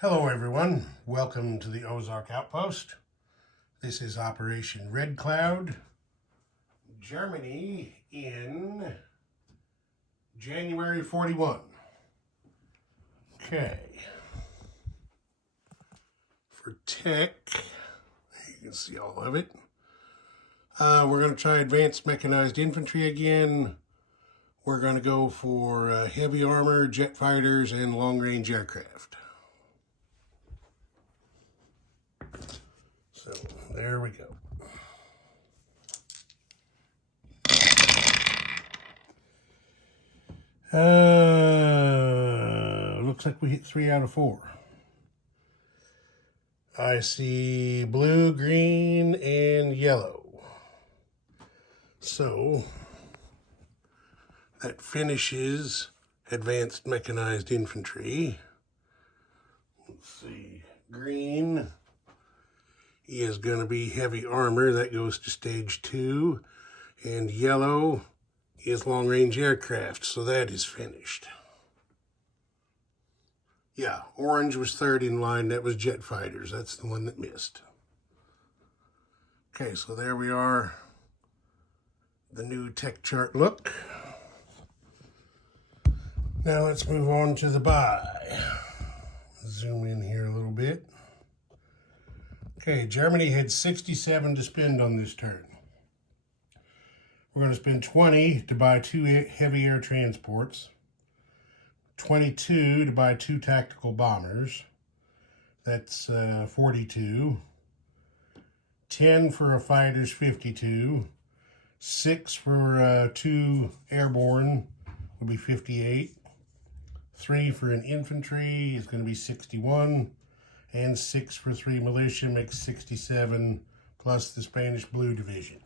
Hello everyone, welcome to the Ozark Outpost. This is Operation Red Cloud, Germany in January 41. Okay, for tech, you can see all of it. We're going to try advanced mechanized infantry again. We're going to go for heavy armor, jet fighters, and long-range aircraft. So there we go. Looks like we hit 3 out of 4. I see blue, green, and yellow. So that finishes advanced mechanized infantry. Let's see, green is going to be heavy armor. That goes to stage 2. And yellow is long-range aircraft, so that is finished. Yeah, orange was third in line. That was jet fighters. That's the one that missed. Okay, so there we are. The new tech chart look. Now let's move on to the buy. Zoom in here a little bit. Okay, Germany had 67 to spend on this turn. We're going to spend 20 to buy 2 heavy air transports, 22 to buy 2 tactical bombers. That's 42. 10 for a fighter's 52. 6 for 2 airborne will be 58. 3 for an infantry is going to be 61. And 6 for 3 militia makes 67, plus the Spanish Blue Division.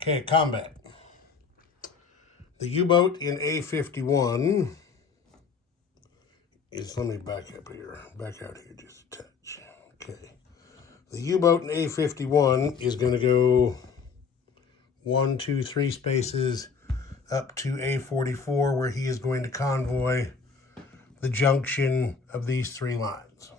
Okay, combat. The U-boat in A-51 is, let me back out here just a touch. Okay. The U-boat in A-51 is going to go 1, 2, 3 spaces up to A-44, where he is going to convoy the junction of these 3 lines.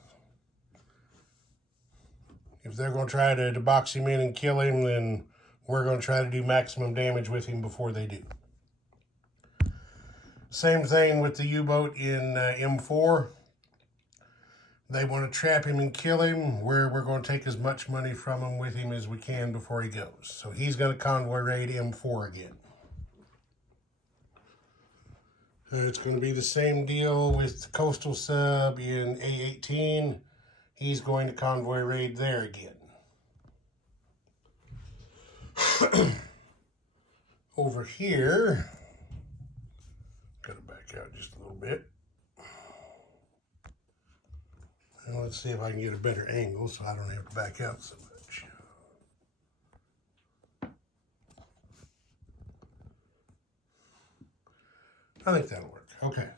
If they're going to try to box him in and kill him, then we're going to try to do maximum damage with him before they do. Same thing with the U-boat in M4. They want to trap him and kill him. We're going to take as much money from him with him as we can before he goes. So he's going to convoy raid M4 again. It's going to be the same deal with the coastal sub in A-18. He's going to convoy raid there again. Over here, got to back out just a little bit. And let's see if I can get a better angle so I don't have to back out so much. I think that'll work. Okay.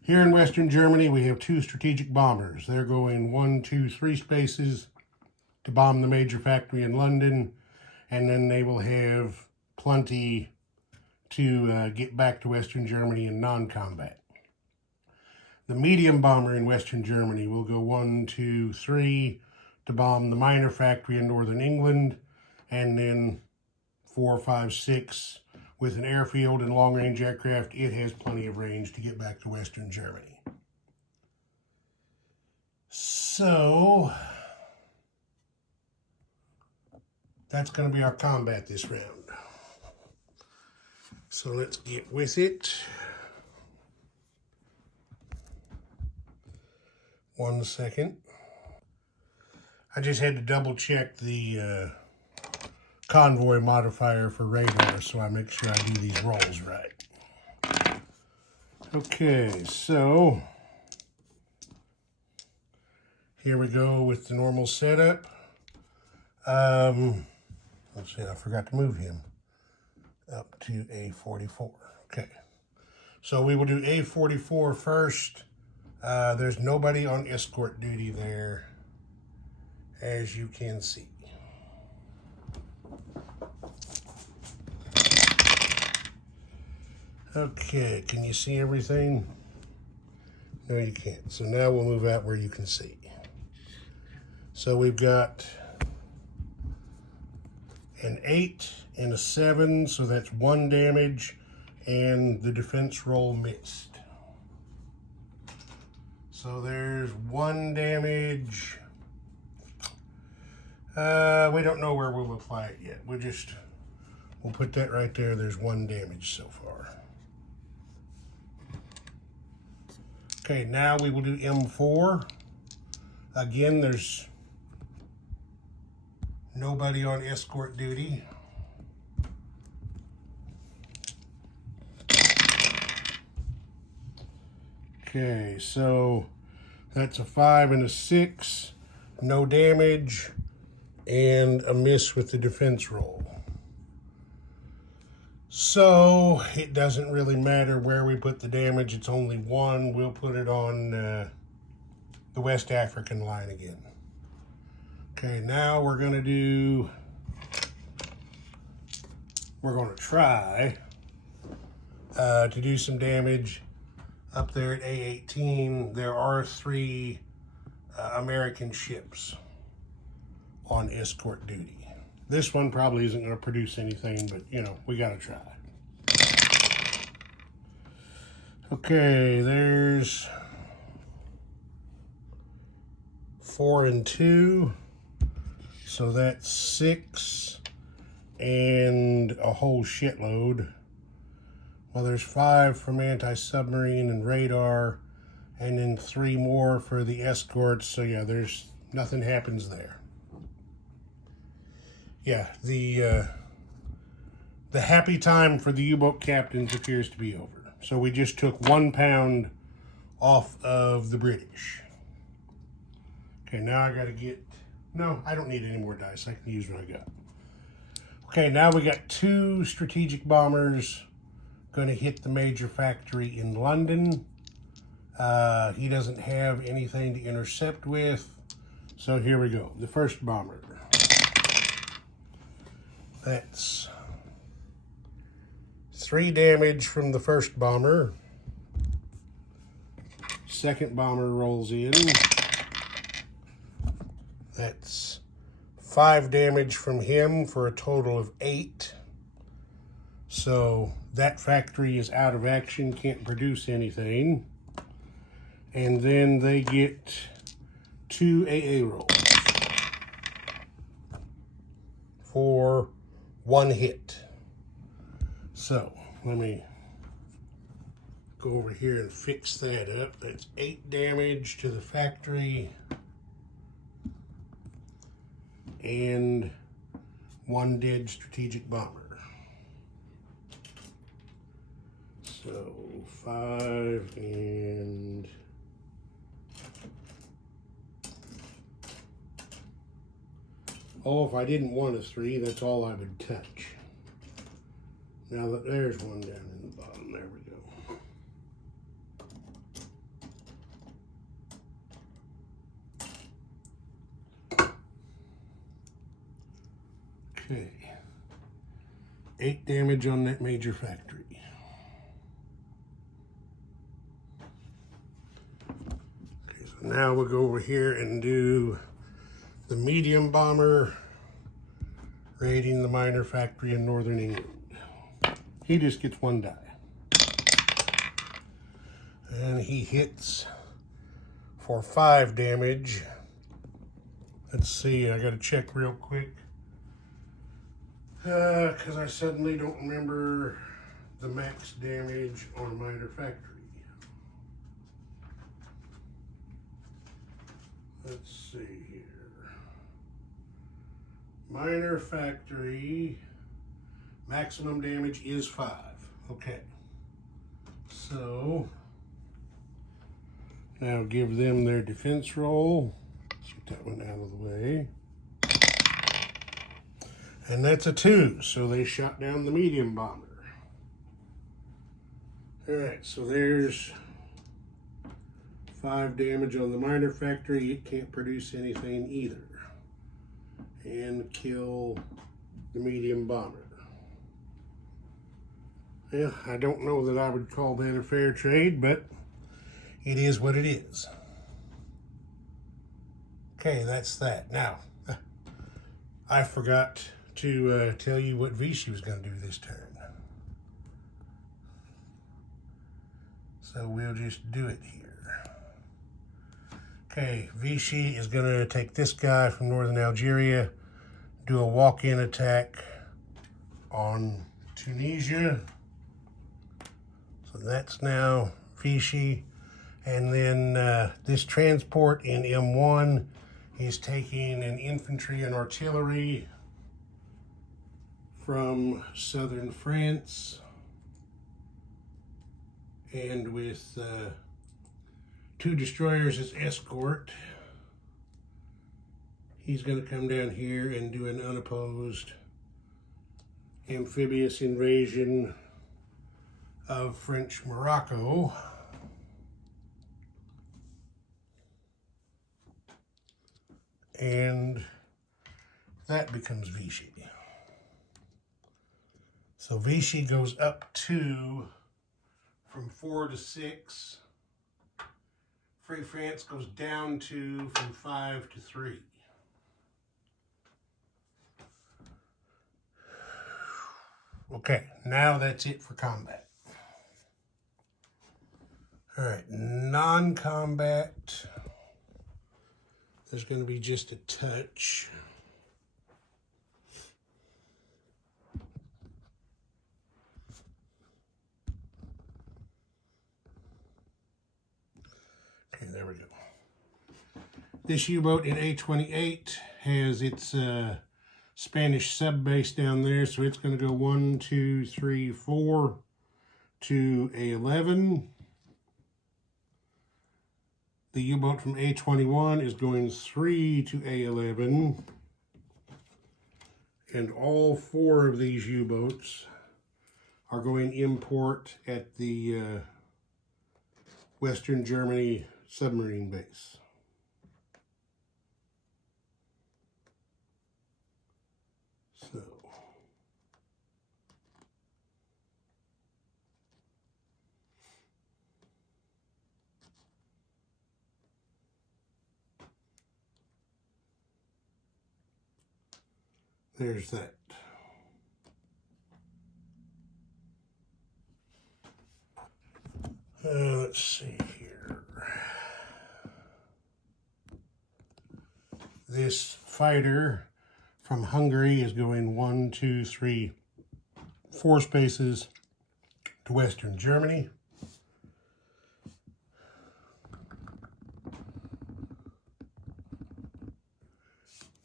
Here in Western Germany, we have 2 strategic bombers. They're going 1, 2, 3 spaces to bomb the major factory in London, and then they will have plenty to get back to Western Germany in non-combat. The medium bomber in Western Germany will go 1, 2, 3 to bomb the minor factory in northern England, and then 4, 5, 6 with an airfield and long-range aircraft. It has plenty of range to get back to Western Germany. So that's going to be our combat this round. So let's get with it. 1 second. I just had to double check the convoy modifier for radar so I make sure I do these rolls right. Okay, so here we go with the normal setup. Let's see, I forgot to move him up to A-44. Okay, so we will do A-44 first. There's nobody on escort duty there, as you can see. Okay, can you see everything? No, you can't. So now we'll move out where you can see. So we've got an 8 and a 7, so that's 1 damage, and the defense roll missed. So there's 1 damage. We don't know where we'll apply it yet. We'll put that right there. There's 1 damage so far. Okay, now we will do M4. Again, there's nobody on escort duty. Okay, so that's a 5 and a 6, no damage, and a miss with the defense roll. So it doesn't really matter where we put the damage, it's only 1. We'll put it on the West African line again. Okay, now we're gonna try to do some damage up there at A18. There are 3 American ships on escort duty. This one probably isn't going to produce anything, but you know, we got to try. Okay, there's 4 and 2, so that's 6 and a whole shitload. Well, there's 5 from anti-submarine and radar, and then 3 more for the escorts. So yeah, there's nothing happens there. Yeah, the happy time for the U-boat captains appears to be over. So we just took 1 pound off of the British. Okay, now I gotta get, no, I don't need any more dice. I can use what I got. Okay, now we got 2 strategic bombers going to hit the major factory in London. He doesn't have anything to intercept with. So here we go. The first bomber. That's 3 damage from the first bomber. Second bomber rolls in. That's 5 damage from him for a total of 8. So that factory is out of action, can't produce anything. And then they get 2 AA rolls for 1 hit. So let me go over here and fix that up. That's 8 damage to the factory and 1 dead strategic bomber. So 5 and oh, if I didn't want a 3, that's all I would touch. Now that there's 1 down in the bottom, there we go. Okay, 8 damage on that major factory. Okay, so now we'll go over here and do the medium bomber raiding the minor factory in northern England. He just gets 1 die. And he hits for 5 damage. Let's see, I gotta check real quick. Because I suddenly don't remember the max damage on a minor factory. Let's see here. Minor factory, maximum damage is 5. Okay. So, now give them their defense roll. Let's get that one out of the way. And that's a 2, so they shot down the medium bomber. All right, so there's 5 damage on the minor factory. It can't produce anything either. And kill the medium bomber. Yeah, I don't know that I would call that a fair trade, but it is what it is. Okay, that's that. Now, I forgot to tell you what Vichy was going to do this turn. So we'll just do it here. Okay, Vichy is going to take this guy from northern Algeria, do a walk-in attack on Tunisia. So that's now Vichy. And then this transport in M1 is taking an infantry and artillery from southern France, and with 2 destroyers as escort, he's going to come down here and do an unopposed amphibious invasion of French Morocco. And that becomes Vichy. So Vichy goes up 2 from 4 to 6. Free France goes down 2 from 5 to 3. Okay, now that's it for combat. All right, non-combat, there's going to be just a touch. Okay, there we go. This U-boat in A28 has its Spanish sub-base down there, so it's going to go 1, 2, 3, 4 to A11. The U-boat from A21 is going 3 to A11. And all 4 of these U-boats are going import at the Western Germany submarine base. So there's that. Let's see here. This fighter from Hungary is going 1, 2, 3, 4 spaces to Western Germany.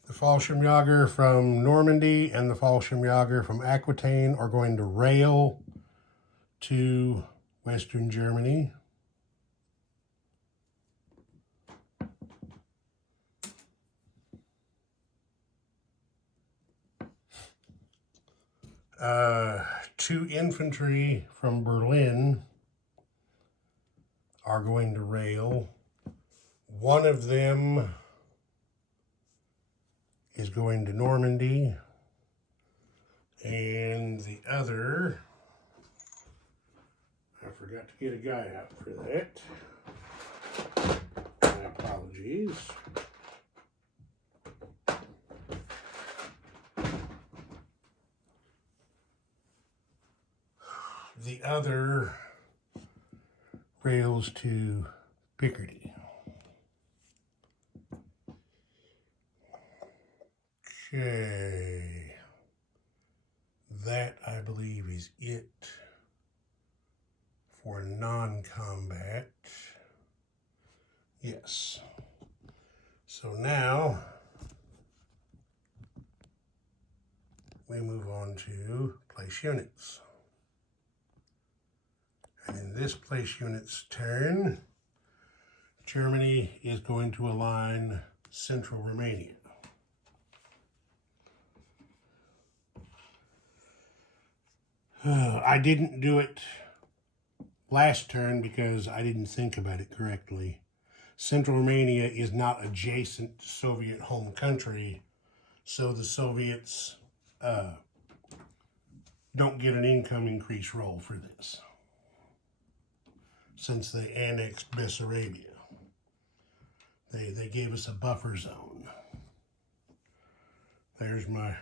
The Fallschirmjäger from Normandy and the Fallschirmjäger from Aquitaine are going to rail to Western Germany. Two infantry from Berlin are going to rail. One of them is going to Normandy, and the other, I forgot to get a guide out for that. My apologies. The other rails to Picardy. Okay. That, I believe, is it for non-combat. Yes. So now we move on to place units. And in this place unit's turn, Germany is going to align Central Romania. I didn't do it last turn because I didn't think about it correctly. Central Romania is not adjacent to Soviet home country, so the Soviets don't get an income increase roll for this. since they annexed Bessarabia. They gave us a buffer zone. There's my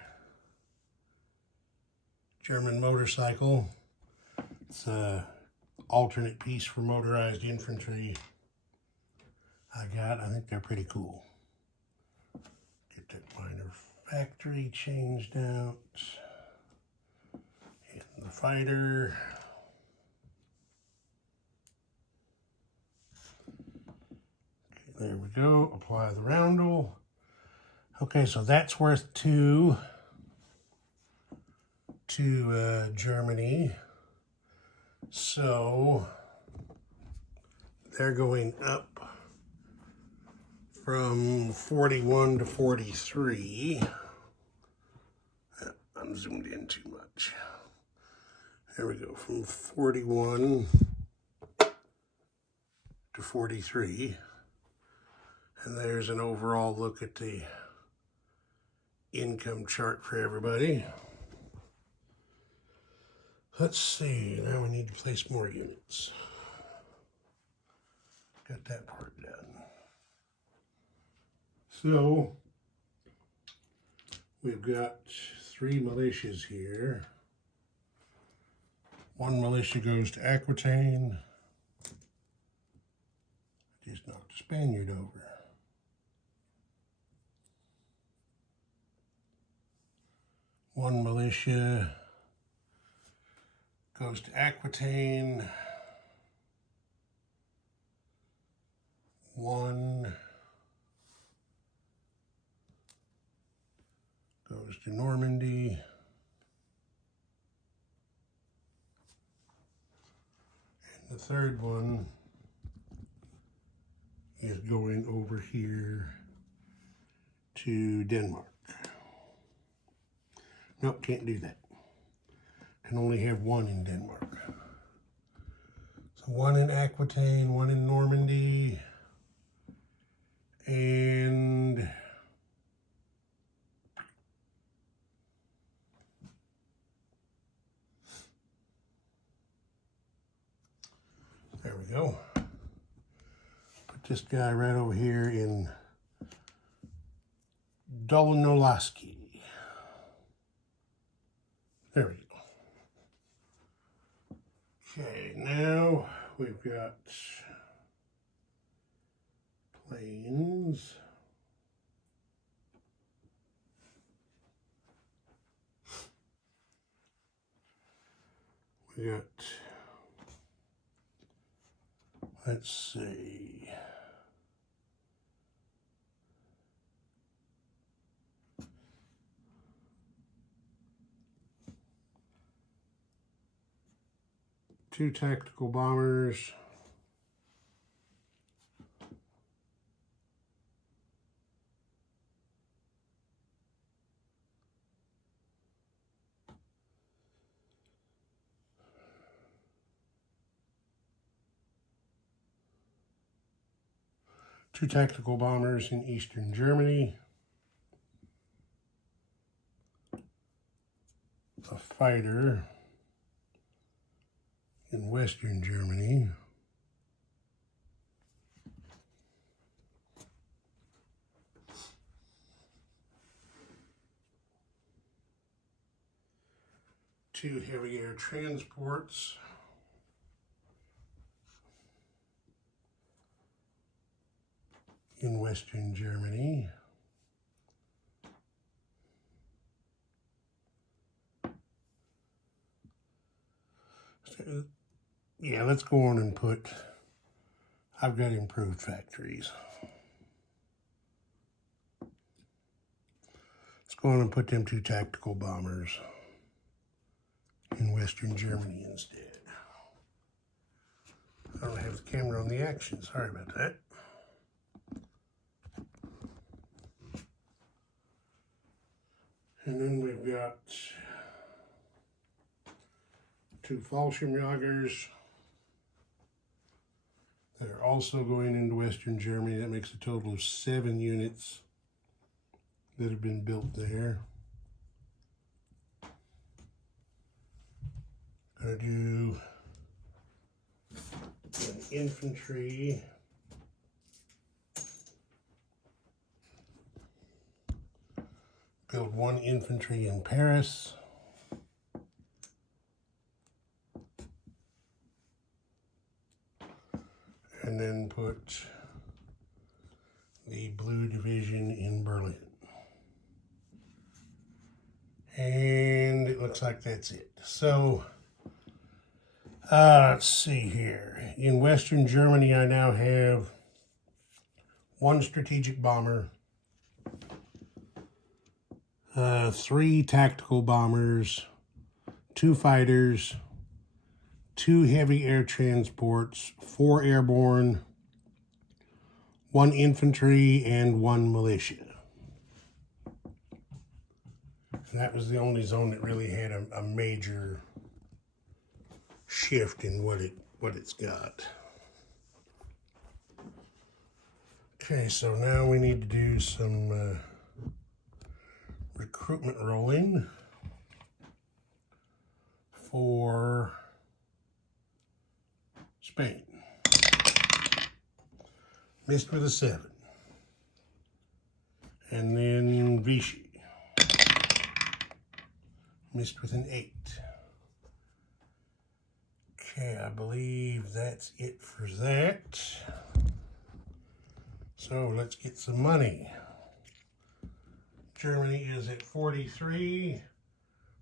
German motorcycle. It's an alternate piece for motorized infantry I think they're pretty cool. Get that minor factory changed out. And the fighter. Okay, there we go. Apply the roundel. Okay, so that's worth 2 to Germany. So they're going up from 41 to 43. I'm zoomed in too much. There we go, from 41 to 43. And there's an overall look at the income chart for everybody. Let's see, now we need to place more units. Got that part done. So, we've got 3 militias here. 1 militia goes to Aquitaine. Just knocked a Spaniard over. One militia goes to Aquitaine. 1 goes to Normandy. And the 3rd one is going over here to Denmark. Nope, can't do that. Can only have 1 in Denmark. So 1 in Aquitaine, 1 in Normandy, and there we go. Put this guy right over here in Dolnolaski. There we go. Okay, now we've got planes. We got, let's see, two tactical bombers, in eastern Germany, a fighter in western Germany, two heavy air transports, in western Germany, so, yeah, let's go on and put, I've got improved factories. Let's go on and put them two tactical bombers in western Germany instead. I don't have the camera on the action, sorry about that. And then we've got two Fallschirmjägers that are also going into western Germany. That makes a total of 7 units that have been built there. Gonna do an infantry. Build 1 infantry in Paris. And then put the Blue Division in Berlin. And it looks like that's it. So, let's see here. In Western Germany, I now have 1 strategic bomber, 3 tactical bombers, 2 fighters, 2 heavy air transports, 4 airborne, 1 infantry, and 1 militia. And that was the only zone that really had a major shift in what it's got. Okay, so now we need to do some recruitment rolling for Spain. Missed with a 7. And then Vichy. Missed with an 8. Okay, I believe that's it for that. So let's get some money. Germany is at 43,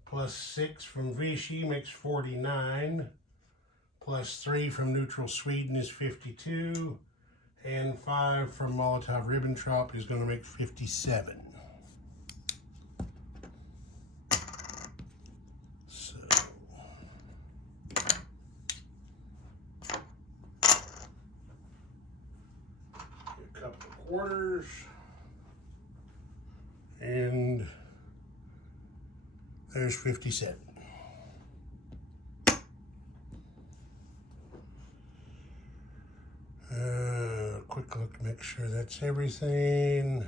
plus 6 from Vichy makes 49, plus 3 from neutral Sweden is 52, and 5 from Molotov-Ribbentrop is going to make 57. So, a couple of quarters, and there's 57. Quick look to make sure that's everything.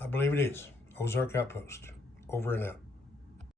I believe it is. Ozark Outpost. Over and out.